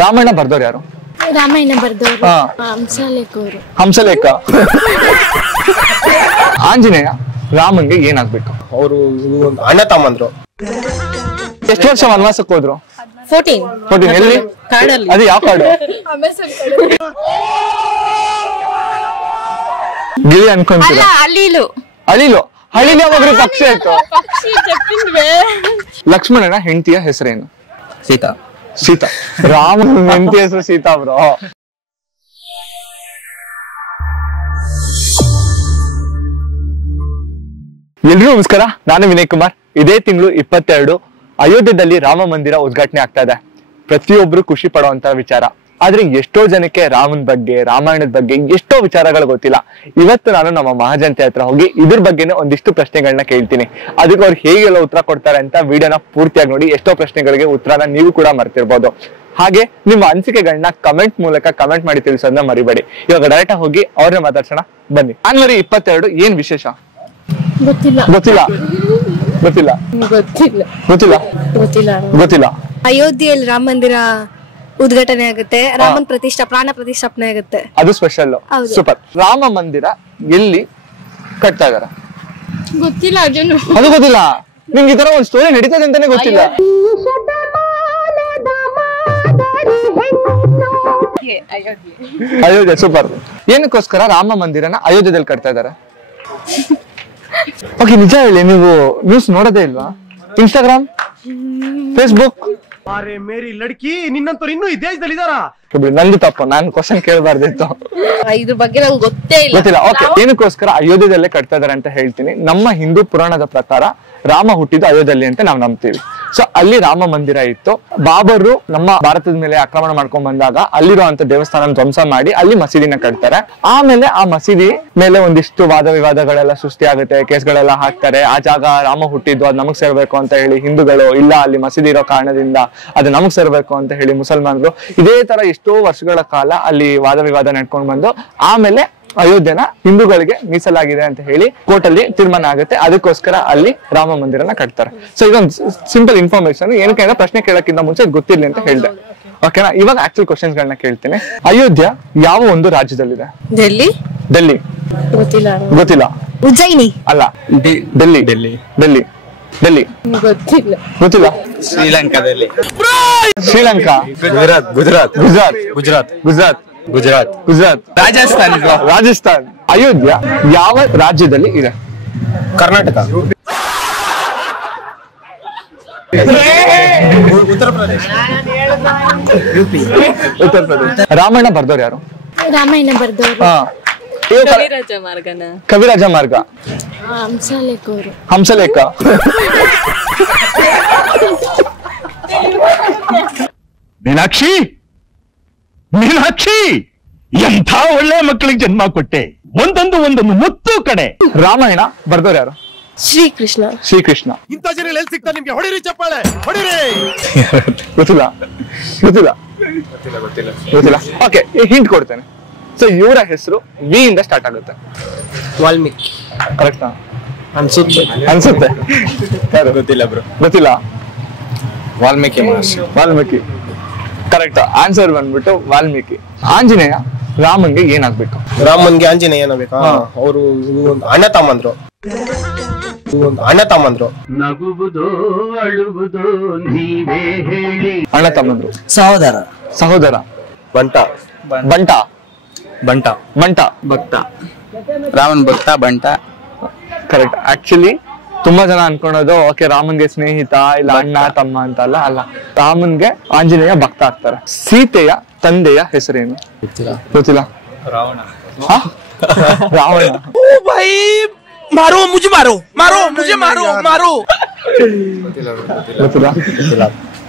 ರಾಮಾಯಣ ಬರ್ದವ್ರು ಯಾರು? ರಾಮಾಯಣ ಬರ್ದವ್ರು ಹಂಸಲೇಖ ಅವರು. ಹಂಸಲೇಖ. ಆಂಜನೇಯ ರಾಮನ್ಗೆ ಏನಾಗ್ಬೇಕು? ಅವರು ಅಣ್ಣ ತಮ್ಮಂದ್ರು. ಎಷ್ಟು ವರ್ಷ ವನವಾಸಕ್ಕೆ ಹೋದ್ರು? 14. ಎಲ್ಲಿ? ಅದು ಯಾವ ಕಾಡು? ಗಿಳಿ ಅನ್ಕೊಂತೀರ? ಅಳಿಲು. ಹಳ್ಳಿಲಿ ಯಾವಾಗ್ರಿ ಪಕ್ಷಿ ಆಯ್ತು? ಲಕ್ಷ್ಮಣನ ಹೆಂಡತಿಯ ಹೆಸರೇನು? ಸೀತಾ. ರಾಮನ ಹೆಂಡತಿ ಹೆಸರು ಸೀತಾ ಬ್ರೋ. ಎಲ್ರಿಗೂ ನಮಸ್ಕಾರ, ನಾನು ವಿನಯ್ ಕುಮಾರ್. ಇದೇ ತಿಂಗಳು 22 ಅಯೋಧ್ಯೆಯಲ್ಲಿ ರಾಮ ಮಂದಿರ ಉದ್ಘಾಟನೆ ಆಗ್ತಾ ಇದೆ. ಪ್ರತಿಯೊಬ್ರು ಖುಷಿ ಪಡುವಂತ ವಿಚಾರ. ಆದ್ರೆ ಎಷ್ಟೋ ಜನಕ್ಕೆ ರಾಮನ್ ಬಗ್ಗೆ, ರಾಮಾಯಣದ ಬಗ್ಗೆ ಎಷ್ಟೋ ವಿಚಾರಗಳು ಗೊತ್ತಿಲ್ಲ. ಇವತ್ತು ನಾನು ನಮ್ಮ ಮಹಾಜನತೆ ಹತ್ರ ಹೋಗಿ ಇದ್ರ ಬಗ್ಗೆನೇ ಒಂದಿಷ್ಟು ಪ್ರಶ್ನೆಗಳನ್ನ ಕೇಳ್ತೀನಿ. ಅದಕ್ಕೆ ಅವ್ರು ಹೇಗೆಲ್ಲ ಉತ್ತರ ಕೊಡ್ತಾರೆ ಅಂತ ವಿಡಿಯೋನ ಪೂರ್ತಿಯಾಗಿ ನೋಡಿ. ಎಷ್ಟೋ ಪ್ರಶ್ನೆಗಳಿಗೆ ಉತ್ತರನ ನೀವು ಕೂಡ ಮರ್ತಿರ್ಬೋದು. ಹಾಗೆ ನಿಮ್ಮ ಅನಿಸಿಕೆಗಳನ್ನ ಕಮೆಂಟ್ ಮೂಲಕ ಕಮೆಂಟ್ ಮಾಡಿ ತಿಳಿಸೋದನ್ನ ಮರಿಬೇಡಿ. ಇವಾಗ ಡೈರೆಕ್ಟ್ ಹೋಗಿ ಅವ್ರನ್ನ ಮಾತಾಡ್ಸೋಣ ಬನ್ನಿ. ಜಾನ್ವರಿ 22 ಏನ್ ವಿಶೇಷ? ಗೊತ್ತಿಲ್ಲ. ಅಯೋಧ್ಯೆಯಲ್ಲಿ ರಾಮ ಮಂದಿರ ಉದ್ಘಾಟನೆ ಆಗುತ್ತೆ. ರಾಮನ್ ಪ್ರಾಣ ಪ್ರತಿಷ್ಠಾಪನೆ ಆಗುತ್ತೆ. ಅದು ಸ್ಪೆಷಲ್. ಸೂಪರ್. ರಾಮ ಮಂದಿರ ಎಲ್ಲಿ ಕಟ್ತಾ ಇದಾರೆ? ಗೊತ್ತಿಲ್ಲ. ಅದು ಗೊತ್ತಿಲ್ಲ ನಿಮ್ಗೆ? ಈ ತರ ಒಂದು ಸ್ಟೋರಿ ನಡೀತದೆ ಅಂತಾನೆ ಗೊತ್ತಿಲ್ಲ? ಅಯೋಧ್ಯೆ. ಸೂಪರ್. ಏನಕ್ಕೋಸ್ಕರ ರಾಮ ಮಂದಿರನ ಅಯೋಧ್ಯೆಯಲ್ಲಿ ಕಟ್ತಾ ಇದಾರೆ? ಓಕೆ, ನಿಜ ಹೇಳಿ, ನೀವು ನ್ಯೂಸ್ ನೋಡೋದೇ ಇಲ್ವಾ? Instagram, Facebook? ಅರೆ ಮೇರಿ ಲಡ್ಕಿ, ನಿನ್ನಂತವ್ರು ಇನ್ನೂ ಈ ದೇಶದಲ್ಲಿ ಇದಾರಾ? ನಂದು ತಪ್ಪು, ನಾನು ಕ್ವಶನ್ ಕೇಳಬಾರ್ದಿತ್ತು. ಇದ್ರ ಬಗ್ಗೆ ನಂಗೆ ಗೊತ್ತಿಲ್ಲ. ಓಕೆ, ಏನಕ್ಕೋಸ್ಕರ ಅಯೋಧ್ಯೆಯಲ್ಲೇ ಕಟ್ತಾ ಇದಾರೆ ಅಂತ ಹೇಳ್ತೀನಿ. ನಮ್ಮ ಹಿಂದೂ ಪುರಾಣದ ಪ್ರಕಾರ ರಾಮ ಹುಟ್ಟಿದ್ದು ಅಯೋಧ್ಯೆಯಲ್ಲಿ ಅಂತ ನಾವು ನಂಬ್ತೀವಿ. ಸೊ ಅಲ್ಲಿ ರಾಮ ಮಂದಿರ ಇತ್ತು. ಬಾಬರು ನಮ್ಮ ಭಾರತದ ಮೇಲೆ ಆಕ್ರಮಣ ಮಾಡ್ಕೊಂಡ್ ಬಂದಾಗ ಅಲ್ಲಿರುವಂತ ದೇವಸ್ಥಾನ ಧ್ವಂಸ ಮಾಡಿ ಅಲ್ಲಿ ಮಸೀದಿನ ಕಟ್ತಾರೆ. ಆಮೇಲೆ ಆ ಮಸೀದಿ ಮೇಲೆ ಒಂದಿಷ್ಟು ವಾದ ವಿವಾದಗಳೆಲ್ಲ ಸೃಷ್ಟಿ ಆಗುತ್ತೆ, ಕೇಸ್ಗಳೆಲ್ಲ ಹಾಕ್ತಾರೆ. ಆ ಜಾಗ ರಾಮ ಹುಟ್ಟಿದ್ದು, ಅದು ನಮಗ್ ಸೇರ್ಬೇಕು ಅಂತ ಹೇಳಿ ಹಿಂದೂಗಳು, ಇಲ್ಲ ಅಲ್ಲಿ ಮಸೀದಿ ಇರೋ ಕಾರಣದಿಂದ ಅದು ನಮಗ್ ಸೇರ್ಬೇಕು ಅಂತ ಹೇಳಿ ಮುಸಲ್ಮಾನರು. ಇದೇ ತರ ಎಷ್ಟೋ ವರ್ಷಗಳ ಕಾಲ ಅಲ್ಲಿ ವಾದ ವಿವಾದ ನಡ್ಕೊಂಡ್ ಬಂದು ಆಮೇಲೆ ಅಯೋಧ್ಯೆನ ಹಿಂದೂಗಳಿಗೆ ಮೀಸಲಾಗಿದೆ ಅಂತ ಹೇಳಿ ಕೋರ್ಟ್ ಅಲ್ಲಿ ತೀರ್ಮಾನ ಆಗುತ್ತೆ. ಅದಕ್ಕೋಸ್ಕರ ಅಲ್ಲಿ ರಾಮ ಮಂದಿರನ ಕಟ್ತಾರೆ. ಸೊ ಇದೊಂದು ಸಿಂಪಲ್ ಇನ್ಫಾರ್ಮೇಶನ್. ಏನಕ್ಕೆ ಪ್ರಶ್ನೆ ಕೇಳಕ್ಕಿಂತ ಮುಂಚೆ ಗೊತ್ತಿರ್ಲಿ ಅಂತ ಹೇಳಿದೆ. ಓಕೆನಾ? ಇವಾಗ ಆಕ್ಚುಲ್ ಕ್ವಶನ್ಸ್ ಗಳನ್ನ ಕೇಳ್ತೀನಿ. ಅಯೋಧ್ಯ ಯಾವ ಒಂದು ರಾಜ್ಯದಲ್ಲಿದೆ? ಡೆಲ್ಲಿ. ಗೊತ್ತಿಲ್ಲ. ಉಜ್ಜಯಿನಿ ಅಲ್ಲ, ಡೆಲ್ಲಿ. ಗೊತ್ತಿಲ್ಲ. ಶ್ರೀಲಂಕಾ. ಗುಜರಾತ್. ರಾಜಸ್ಥಾನ್. ಅಯೋಧ್ಯ ಯಾವ ರಾಜ್ಯದಲ್ಲಿ ಇದೆ? ಕರ್ನಾಟಕ. ಉತ್ತರ ಪ್ರದೇಶ. ರಾಮಾಯಣ ಬರ್ದವ್ರು ಯಾರು? ರಾಮಾಯಣ ಬರ್ದವ್ರು ಕವಿರಾಜ ಮಾರ್ಗ. ಹಂಸಲೇಖ. ಮೀನಾಕ್ಷಿ, ಎಂಥ ಒಳ್ಳೆ ಮಕ್ಕಳಿಗೆ ಜನ್ಮ ಕೊಟ್ಟೆ. ಒಂದೊಂದು ಮುತ್ತು ಕಡೆ. ರಾಮಾಯಣ ಬರ್ದವ್ರು ಯಾರು? ಶ್ರೀಕೃಷ್ಣ. ಇಂಥ ಜನ ಎಲ್ಲಿ ಸಿಗ್ತಾರೆ ನಿಮ್ಗೆ? ಹೊಡಿರಿ ಚಪ್ಪಾಳೆ, ಹೊಡಿರಿ. ಗೊತ್ತಿಲ್ಲ. ಓಕೆ, ಹಿಂಟ್ ಕೊಡ್ತೇನೆ. ಸೊ ಇವರ ಹೆಸರು ವಿ ಇಂದ ಸ್ಟಾರ್ಟ್ ಆಗುತ್ತೆ. ವಾಲ್ಮೀಕಿ. ಕರೆಕ್ಟಾ? ಅನ್ಸುತ್ತೆ. ಗೊತ್ತಿಲ್ಲ. ವಾಲ್ಮೀಕಿ. ಕರೆಕ್ಟ್ ಆನ್ಸರ್ ಬಂದ್ಬಿಟ್ಟು ವಾಲ್ಮೀಕಿ. ಆಂಜನೇಯ ರಾಮನ್ಗೆ ಏನಾಗ್ಬೇಕು? ರಾಮನ್ಗೆ ಆಂಜನೇಯ ಏನಾಗಬೇಕಾ? ಅವರು ಅಣ್ಣ ತಮ್ಮಂದ್ರು. ನಗುವುದೋ ಅಳುವುದೋ ನೀವೇ ಹೇಳಿ. ಅಣ್ಣ ತಮ್ಮಂದ್ರು. ಸಹೋದರ. ಬಂಟ. ರಾಮನ್ ಭಕ್ತ ಬಂಟ. ಕರೆಕ್ಟ್. ಆಕ್ಚುಲಿ ತುಂಬಾ ಜನ ಅನ್ಕೊಳೋದು ಓಕೆ ರಾಮನ್ಗೆ ಸ್ನೇಹಿತ, ಇಲ್ಲ ಅಣ್ಣ ತಮ್ಮ ಅಂತ. ಅಲ್ಲ, ರಾಮನ್ಗೆ ಆಂಜನೇಯ ಭಕ್ತ ಆಗ್ತಾರೆ. ಸೀತೆಯ ತಂದೆಯ ಹೆಸರೇನು? ಗೊತ್ತಿಲ್ಲ. ರಾವಣ.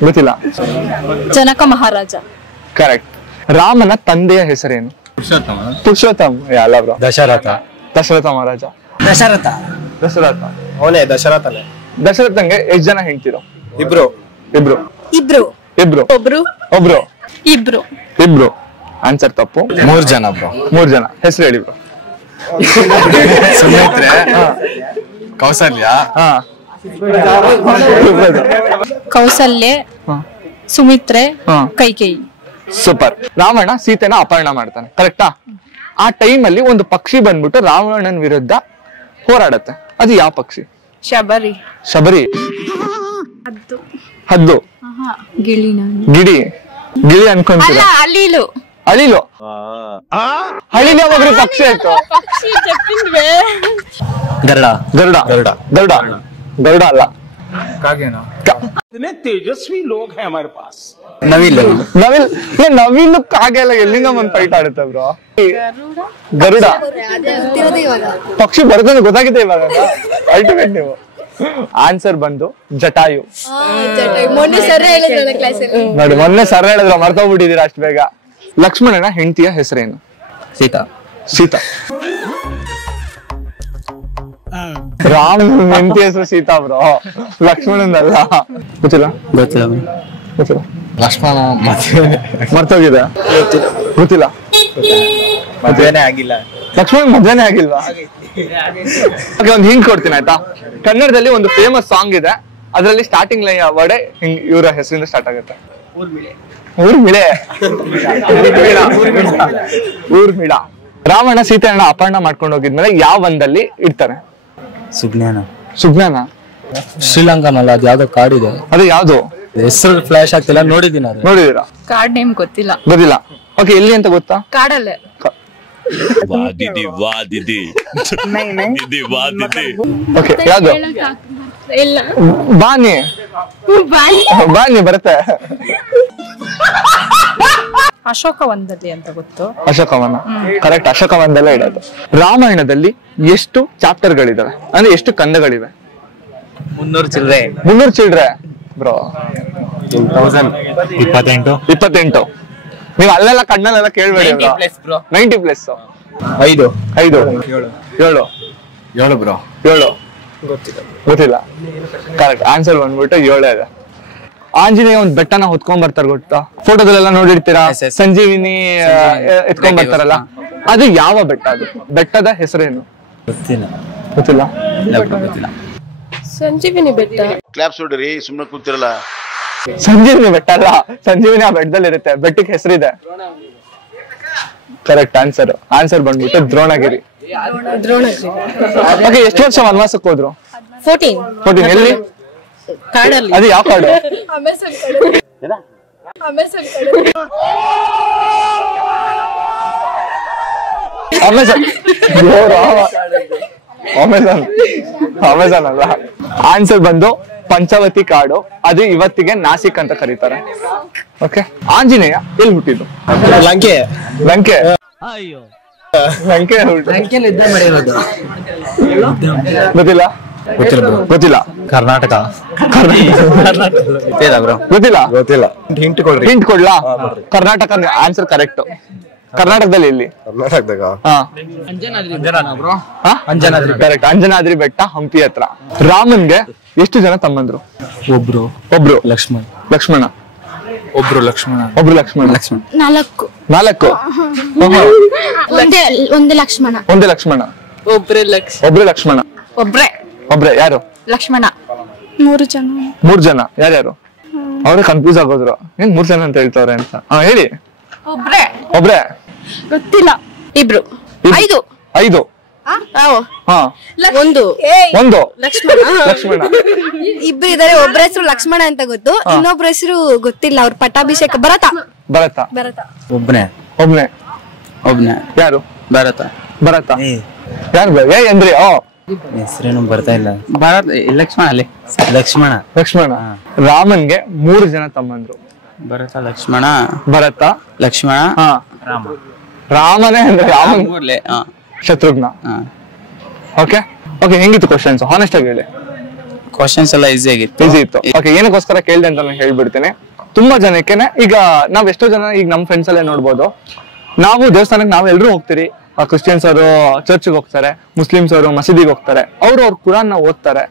ಗೊತ್ತಿಲ್ಲ. ಜನಕ ಮಹಾರಾಜ. ಕರೆಕ್ಟ್. ರಾಮನ ತಂದೆಯ ಹೆಸರೇನು? ಪುರುಷೋತ್ತಮ. ಅಲ್ಲ ಬ್ರೋ, ದಶರಥ ಮಹಾರಾಜ. ದಶರಥ. ಅವನೇ ದಶರಥನೇ. ದಶರಥಂಗೆ ಎಷ್ಟು ಜನ ಹೆಂಡ್ತಿರೋ? ಇಬ್ರು. ಆನ್ಸರ್ ತಪ್ಪು. 3 ಜನ ಬ್ರೋ. 3 ಜನ. ಹೆಸರು ಹೇಳಿ ಬ್ರೋ. ಸುಮಿತ್ರೆ, ಕೌಸಲ್ಯ. ಕೌಸಲ್ಯ, ಸುಮಿತ್ರೆ, ಕೈಕೇಯಿ. ಸೂಪರ್. ರಾವಣ ಸೀತೆನ ಅಪಹರಣ ಮಾಡ್ತಾನೆ, ಕರೆಕ್ಟಾ? ಆ ಟೈಮಲ್ಲಿ ಒಂದು ಪಕ್ಷಿ ಬಂದ್ಬಿಟ್ಟು ರಾವಣನ ವಿರುದ್ಧ ಹೋರಾಡತ್ತೆ. ಅದು ಯಾವ ಪಕ್ಷಿ? ಶಬರಿ. ಶಬರಿ, ಹದ್ದು, ಗಿಳಿ. ಗಿಳಿ, ಗಿಳಿ ಅನ್ಕೊಂತೀರ? ಅಲ್ಲಿಲು. ಅಳಿಲು, ಅಳಿಲು ಯಾವಾಗ್ರಿ ಪಕ್ಷಿ ಆಯ್ತು? ಗರುಡ. ಗರುಡ, ಗರುಡ, ಗರುಡ, ಗರುಡ ಅಲ್ಲ. तेजस्वी लोग हैं हमारे पास. ನವಿಲು. ನವಿಲ್, ನವಿಲು ಕಾಗೆ ಎಲ್ಲ ಎಲ್ಲಿಂದ ಒಂದ್ ಫೈಟ್ ಆಡುತ್ತೆ ಬ್ರೋ? ಗರುಡ ಗೊತ್ತಿರೋದು ಇವಾಗ. ಪಕ್ಷಿ ಬರೋದನ್ನ ಗೊತ್ತಾಗಿದೆ ಇವಾಗ. ಅಲ್ಟಿಮೇಟ್ ನೀವು. ಆನ್ಸರ್ ಬಂದು ಜಟಾಯು. ಮೊನ್ನೆ ಸರ್ ಹೇಳಿದ್ರಲ್ಲ ಕ್ಲಾಸಲ್ಲಿ. ನೋಡಿ, ಮೊನ್ನೆ ಸರ್ ಹೇಳಿದ್ರ, ಮರ್ತೋಗ್ಬಿಟ್ಟಿದೀರಾ ಅಷ್ಟು ಬೇಗ. ಲಕ್ಷ್ಮಣನ ಹೆಂಡತಿಯ ಹೆಸರೇನು? ಸೀತಾ. ಸೀತಾ. ರಾಮ್ ಹೆಂಡತಿ ಹೆಸರು ಸೀತಾ ಬ್ರೋ, ಲಕ್ಷ್ಮಣಂದಲ್ಲ. ಗೊತ್ತಿಲ್ಲ? ಗೊತ್ತಿಲ್ಲ. ಗೊತ್ತಿಲ್ಲ. ಲಕ್ಷ್ಮಣ ಮರ್ತೋಗಿದೆ? ಗೊತ್ತಿಲ್ಲ. ಮದುವೆನೇ ಆಗಿಲ್ಲ. ಲಕ್ಷ್ಮಣ್ ಮದ್ವೆನೇ ಆಗಿಲ್ವಾ? ಓಕೆ, ಒಂದು ಹಿಂಗ್ ಕೊಡ್ತೀನಿ ಆಯ್ತಾ. ಕನ್ನಡದಲ್ಲಿ ಒಂದು ಫೇಮಸ್ ಸಾಂಗ್ ಇದೆ, ಅದರಲ್ಲಿ ಸ್ಟಾರ್ಟಿಂಗ್ ಲೈನ್ ವರ್ಡ್ ಹಿಂಗ್ ಇವರ ಹೆಸರಿಂದ ಸ್ಟಾರ್ಟ್ ಆಗುತ್ತೆ. ಊರ್ಮಿಳೆ. ಊರ್ಮಿಳ. ರಾವಣ ಸೀತೆಯನ್ನ ಅಪಹರಣ ಮಾಡ್ಕೊಂಡು ಹೋಗಿದ್ಮೇಲೆ ಯಾವ ಒಂದಲ್ಲಿ ಇಡ್ತಾರೆ? ಸುಜ್ಞಾನ. ಸುಜ್ಞಾನ ಶ್ರೀಲಂಕಾನಲ್ಲ, ಅದು ಯಾವ್ದೋ ಕಾಡಿದೆ, ಅದು ಯಾವ್ದು? ಹೆಸರು ಫ್ಲಾಶ್ ಆಗ್ತಿಲ್ಲ, ನೋಡಿದೀನಿ. ಅದು ನೋಡಿದೀರಾ? ಕಾರ್ಡ್ ನೇಮ್ ಗೊತ್ತಿಲ್ಲ. ಗೊತ್ತಿಲ್ಲ. ಓಕೆ, ಎಲ್ಲಿ ಅಂತ ಗೊತ್ತಾ? ಕಾಡಲ್ಲೇ. ಓಕೆ, ಯಾವ್ದು? ಇಲ್ಲ. ಬಾನಿ. ಬಾನಿ ಬರುತ್ತೆ. ಅಶೋಕವನದಲ್ಲಿ ಅಂತ ಗೊತ್ತು. ಅಶೋಕವನ, ಕರೆಕ್ಟ್. ಅಶೋಕವನದಲ್ಲೇ ಇಡೋದು. ರಾಮಾಯಣದಲ್ಲಿ ಎಷ್ಟು ಚಾಪ್ಟರ್ ಗಳಿದಾವೆ, ಅಂದ್ರೆ ಎಷ್ಟು ಕಂದಗಳಿವೆ? 300 ಚಿಲ್ಲರೆ. 300 ಚಿಲ್ಡ್ರೆ ಬ್ರೋ. 28. ನೀವು ಅಲ್ಲೆಲ್ಲ ಕಣ್ಣಲ್ಲೆಲ್ಲ ಕೇಳ್ಬೇಡಿ. 90 ಪ್ಲಸ್. 5. 5. 7. 7 ಬ್ರೋ. 7. ಗೊತ್ತಿಲ್ಲ. ಕರೆಕ್ಟ್. ಆನ್ಸರ್ ಬಂದ್ಬಿಟ್ಟು 7 ಇದೆ. ಆಂಜನೇಯ ಒಂದ್ ಬೆಟ್ಟನ ಹೊತ್ಕೊಂಡ್ ಬರ್ತಾರ, ಗೊತ್ತಾ? ಫೋಟೋದಲ್ಲೆಲ್ಲ ನೋಡಿರ್ತೀರಾ, ಸಂಜೀವಿನಿ ಎತ್ಕೊಂಡ್ ಬರ್ತಾರಲ್ಲ, ಅದು ಯಾವ ಬೆಟ್ಟ? ಅದು ಬೆಟ್ಟದ ಹೆಸರೇನು? ಗೊತ್ತಿಲ್ಲ. ಗೊತ್ತಿಲ್ಲ. ಗೊತ್ತಿಲ್ಲ. ಸಂಜೀವಿನಿ ಬೆಟ್ಟ. ಕ್ಲಾಪ್ಸ್ ಹೊಡ್ರಿ, ಸುಮ್ಮನೆ ಕೂತಿರಲ್ಲ. ಸಂಜೀವಿನಿ ಬೆಟ್ಟ ಅಲ್ಲ, ಸಂಜೀವಿನಿ ಆ ಬೆಟ್ಟದಲ್ಲಿ ಇರುತ್ತೆ. ಬೆಟ್ಟಕ್ಕೆ ಹೆಸರಿದೆ. Correct answer. ಆನ್ಸರ್ ಬಂದ್ಬಿಟ್ಟು ದ್ರೋಣಗಿರಿ. ಓಕೆ, ಎಷ್ಟು ವರ್ಷ ವನವಾಸಕ್ಕೆ ಹೋದ್ರು? 14. ಎಲ್ಲಿ? ಕಾಡಲ್ಲಿ. ಅದು ಯಾವ ಕಾಡು? ಅಮೆಜಾನ್. ಅಮೆಜಾನ್ ಅಲ್ಲ. ಆನ್ಸರ್ ಬಂದು ಪಂಚವತಿ ಕಾಡು. ಅದು ಇವತ್ತಿಗೆ ನಾಸಿಕ್ ಅಂತ ಕರೀತಾರೆ. ಓಕೆ, ಆಂಜನೇಯ ಎಲ್ಲಿ ಹುಟ್ಟಿದ್ದು? ಲಂಕೆ. ಲಂಕೆ. ಲಂಕೆ ಯುದ್ಧ ಮಾಡಿರೋದು. ಗೊತ್ತಿಲ್ಲ. ಗೊತ್ತಿಲ್ಲ. ಕರ್ನಾಟಕ. ಗೊತ್ತಿಲ್ಲ. ಗೊತ್ತಿಲ್ಲ. ಹಿಂಟ್ ಕೊಡ್ರಿ. ಹಿಂಟ್ ಕೊಡ್ಲಾ? Karnataka answer correct. ಕರ್ನಾಟಕದಲ್ಲಿ ಎಲ್ಲಿ? ಕರ್ನಾಟಕದಾಗ ಅಂಜನಾದ್ರಿ. ಕರೆಕ್ಟ್. ಅಂಜನಾದ್ರಿ ಬೆಟ್ಟ, ಹಂಪಿ ಹತ್ರ. ರಾಮನ್ಗೆ ಎಷ್ಟು ಜನ ತಮ್ಮಂದ್ರು? ಒಬ್ರು. ಲಕ್ಷ್ಮಣ. ಲಕ್ಷ್ಮಣ. ಒಬ್ರು ಲಕ್ಷ್ಮಣ. 4. 4. ಒಂದೇ ಲಕ್ಷ್ಮಣ. ಒಂದೇ ಲಕ್ಷ್ಮಣ. ಒಬ್ರೇ ಲಕ್ಷ್ಮಣ. ಒಬ್ರೆ. ಯಾರು? ಲಕ್ಷ್ಮಣ. 3 ಜನ. 3 ಜನ. ಯಾರ್ಯಾರು? ಅವ್ರೆ ಕನ್ಫ್ಯೂಸ್ ಆಗೋದ್ರು, ಏನ್ 3 ಜನ ಅಂತ ಹೇಳ್ತವ್ರೆ ಅಂತ. ಹೇಳಿ. ಒಬ್ರೆ. ಗೊತ್ತಿಲ್ಲ. 2. 5. 5. ಹಾ. 1. ಲಕ್ಷ್ಮಣ. ಇಬ್ರು ಇದಾರೆ. ಒಬ್ರ ಹೆಸರು ಲಕ್ಷ್ಮಣ ಅಂತ ಗೊತ್ತು, ಇನ್ನೊಬ್ರ ಹೆಸರು ಗೊತ್ತಿಲ್ಲ. ಅವ್ರ ಪಟ್ಟಾಭಿಷೇಕ. ಭರತ. ಒಬ್ನೆ. ಯಾರು? ಭರತ. ಯಾರು? ಏನ್ರಿ? ಹೆಸರೇನು ಬರ್ತಾ ಇಲ್ಲ. ಲಕ್ಷ್ಮಣ. ರಾಮನ್ಗೆ 3 ಜನ ತಮ್ಮಂದ್ರು. ಭರತ, ಲಕ್ಷ್ಮಣ. ಲಕ್ಷ್ಮಣ. ರಾಮ. ರಾಮನೇ ಅಂದ್ರೆ ರಾಮನ್ ಶತ್ರುಘ್ನ. ಓಕೆ, ಹೆಂಗಿತ್ತು ಕ್ವಶನ್ಸ್? ಹಾನೆಸ್ಟ್ ಆಗಿ ಹೇಳಿ. ಕ್ವಶನ್ಸ್ ಎಲ್ಲ ಈಸಿ ಆಗಿತ್ತು. ಈಸಿ ಇತ್ತು. ಓಕೆ, ಏನಕ್ಕೋಸ್ಕರ ಕೇಳಿದೆ ಅಂತ ನಾನು ಹೇಳ್ಬಿಡ್ತೇನೆ. ತುಂಬಾ ಜನಕ್ಕೆ ಈಗ ನಾವ್ ಎಷ್ಟೋ ಜನ ಈಗ ನಮ್ ಫ್ರೆಂಡ್ಸ್ ಅಲ್ಲೇ ನೋಡ್ಬೋದು, ನಾವು ದೇವಸ್ಥಾನಕ್ಕೆ ನಾವು ಎಲ್ರು ಹೋಗ್ತೀರಿ. ಕ್ರಿಶ್ಚಿಯನ್ಸ್ ಅವರು ಚರ್ಚ್ಗೆ ಹೋಗ್ತಾರೆ, ಮುಸ್ಲಿಮ್ಸ್ ಅವರು ಮಸೀದಿಗೆ ಹೋಗ್ತಾರೆ, ಅವ್ರು ಕುರಾನ್ ನ ಓದ್ತಾರೆ.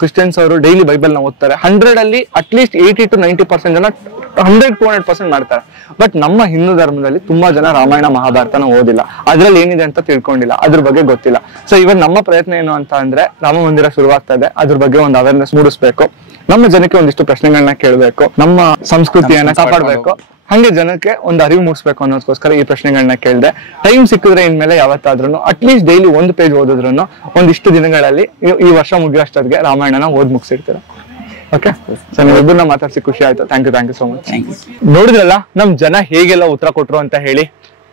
ಕ್ರಿಶ್ಚಿಯನ್ಸ್ ಅವರು ಡೈಲಿ ಬೈಬಲ್ ನ ಓದ್ತಾರೆ. 100 ಅಲ್ಲಿ ಅಟ್ಲೀಸ್ಟ್ 80 to 90% ಜನ 100-200% ಮಾಡ್ತಾರೆ. ಬಟ್ ನಮ್ಮ ಹಿಂದೂ ಧರ್ಮದಲ್ಲಿ ತುಂಬಾ ಜನ ರಾಮಾಯಣ ಮಹಾಭಾರತನ ಓದಿಲ್ಲ, ಅದ್ರಲ್ಲಿ ಏನಿದೆ ಅಂತ ತಿಳ್ಕೊಂಡಿಲ್ಲ, ಅದ್ರ ಬಗ್ಗೆ ಗೊತ್ತಿಲ್ಲ. ಸೊ ಇವತ್ತು ನಮ್ಮ ಪ್ರಯತ್ನ ಏನು ಅಂತ ಅಂದ್ರೆ, ರಾಮ ಮಂದಿರ ಶುರುವಾಗ್ತಾ ಇದೆ, ಅದ್ರ ಬಗ್ಗೆ ಒಂದು ಅವೇರ್ನೆಸ್ ಮೂಡಿಸ್ಬೇಕು. ನಮ್ಮ ಜನಕ್ಕೆ ಒಂದಿಷ್ಟು ಪ್ರಶ್ನೆಗಳನ್ನ ಕೇಳಬೇಕು, ನಮ್ಮ ಸಂಸ್ಕೃತಿಯನ್ನ ಕಾಪಾಡ್ಬೇಕು, ಹಂಗೆ ಜನಕ್ಕೆ ಒಂದು ಅರಿವು ಮೂಡಿಸ್ಬೇಕು ಅನ್ನೋದಕ್ಕೋಸ್ಕರ ಈ ಪ್ರಶ್ನೆಗಳನ್ನ ಕೇಳಿದೆ. ಟೈಮ್ ಸಿಕ್ಕಿದ್ರೆ ಇನ್ಮೇಲೆ ಯಾವತ್ತಾದ್ರೂ ಅಟ್ಲೀಸ್ಟ್ ಡೈಲಿ ಒಂದು ಪೇಜ್ ಓದಿದ್ರು ಒಂದಿಷ್ಟು ದಿನಗಳಲ್ಲಿ ಈ ವರ್ಷ ಮುಗಿಯೋಷ್ಟೊತ್ತಿಗೆ ರಾಮಾಯಣನ ಓದ್ ಮುಗಿಸಿರ್ತೀರ. ಓಕೆ, ಸೊ ನೀವಿಬ್ಬರನ್ನ ಮಾತಾಡ್ಸಿ ಖುಷಿ ಆಯ್ತು. Thank you so much. ನೋಡಿದ್ರಲ್ಲ ನಮ್ ಜನ ಹೇಗೆಲ್ಲ ಉತ್ತರ ಕೊಟ್ರು ಅಂತ ಹೇಳಿ.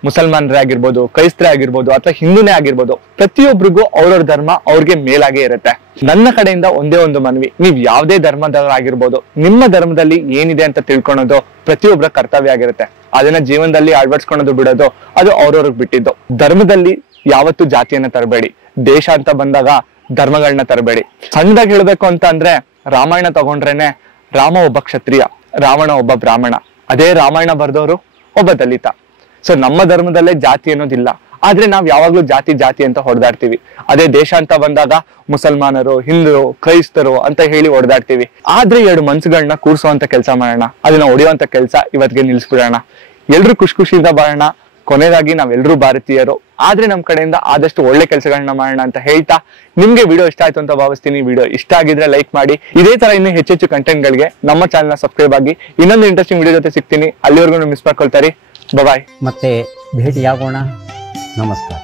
ಮುಸಲ್ಮಾನರೇ ಆಗಿರ್ಬೋದು, ಕ್ರೈಸ್ತರೇ ಆಗಿರ್ಬೋದು, ಅಥವಾ ಹಿಂದೂನೇ ಆಗಿರ್ಬೋದು, ಪ್ರತಿಯೊಬ್ಬರಿಗೂ ಅವ್ರವ್ರ ಧರ್ಮ ಅವ್ರಿಗೆ ಮೇಲಾಗೆ ಇರುತ್ತೆ. ನನ್ನ ಕಡೆಯಿಂದ ಒಂದೇ ಒಂದು ಮನವಿ, ನೀವ್ ಯಾವ್ದೇ ಧರ್ಮದವರಾಗಿರ್ಬೋದು, ನಿಮ್ಮ ಧರ್ಮದಲ್ಲಿ ಏನಿದೆ ಅಂತ ತಿಳ್ಕೊಳೋದು ಪ್ರತಿಯೊಬ್ಬರ ಕರ್ತವ್ಯ ಆಗಿರುತ್ತೆ. ಅದನ್ನ ಜೀವನದಲ್ಲಿ ಅಳವಡಿಸ್ಕೊಳೋದು ಬಿಡೋದು ಅದು ಅವ್ರವ್ರಿಗೆ ಬಿಟ್ಟಿದ್ದು. ಧರ್ಮದಲ್ಲಿ ಯಾವತ್ತೂ ಜಾತಿಯನ್ನ ತರಬೇಡಿ, ದೇಶ ಅಂತ ಬಂದಾಗ ಧರ್ಮಗಳನ್ನ ತರಬೇಡಿ. ಸಣ್ಣದಾಗಿ ಹೇಳ್ಬೇಕು ಅಂತ ಅಂದ್ರೆ, ರಾಮಾಯಣ ತಗೊಂಡ್ರೇನೆ ರಾಮ ಒಬ್ಬ ಕ್ಷತ್ರಿಯ, ರಾವಣ ಒಬ್ಬ ಬ್ರಾಹ್ಮಣ, ಅದೇ ರಾಮಾಯಣ ಬರ್ದವರು ಒಬ್ಬ ದಲಿತ. ಸೊ ನಮ್ಮ ಧರ್ಮದಲ್ಲೇ ಜಾತಿ ಅನ್ನೋದಿಲ್ಲ, ಆದ್ರೆ ನಾವ್ ಯಾವಾಗ್ಲೂ ಜಾತಿ ಅಂತ ಹೊಡೆದಾಡ್ತೀವಿ. ಅದೇ ದೇಶ ಅಂತ ಬಂದಾಗ ಮುಸಲ್ಮಾನರು, ಹಿಂದೂ, ಕ್ರೈಸ್ತರು ಅಂತ ಹೇಳಿ ಹೊಡೆದಾಡ್ತೀವಿ. ಆದ್ರೆ ಎರಡು ಮನ್ಸುಗಳನ್ನ ಕೂರ್ಸುವಂತ ಕೆಲಸ ಮಾಡೋಣ, ಅದನ್ನ ಹೊಡೆಯುವಂತ ಕೆಲಸ ಇವತ್ತಿಗೆ ನಿಲ್ಸ್ಬಿಡೋಣ. ಎಲ್ರು ಖುಷಿಯಿಂದ ಬಾಳೋಣ. ಕೊನೆಯದಾಗಿ ನಾವೆಲ್ಲರೂ ಭಾರತೀಯರು, ಆದ್ರೆ ನಮ್ ಕಡೆಯಿಂದ ಆದಷ್ಟು ಒಳ್ಳೆ ಕೆಲಸಗಳನ್ನ ಮಾಡೋಣ ಅಂತ ಹೇಳ್ತಾ, ನಿಮ್ಗೆ ವಿಡಿಯೋ ಇಷ್ಟ ಆಯ್ತು ಅಂತ ಭಾವಿಸ್ತೀನಿ. ವಿಡಿಯೋ ಇಷ್ಟ ಆಗಿದ್ರೆ ಲೈಕ್ ಮಾಡಿ. ಇದೇ ತರ ಇನ್ನೂ ಹೆಚ್ಚೆಚ್ಚು ಕಂಟೆಂಟ್ ಗಳಿಗೆ ನಮ್ಮ ಚಾನೆಲ್ ನ ಸಬ್ಸ್ಕ್ರೈಬ್ ಆಗಿ. ಇನ್ನೊಂದು ಇಂಟ್ರೆಸ್ಟಿಂಗ್ ವಿಡಿಯೋ ಜೊತೆ ಸಿಗ್ತೀನಿ. ಅಲ್ಲಿವರೆಗೂ ಮಿಸ್ ಮಾಡ್ಕೊಳ್ತಾರೆ. ಬಾಯ್. ಮತ್ತೆ ಭೇಟಿಯಾಗೋಣ. ನಮಸ್ಕಾರ.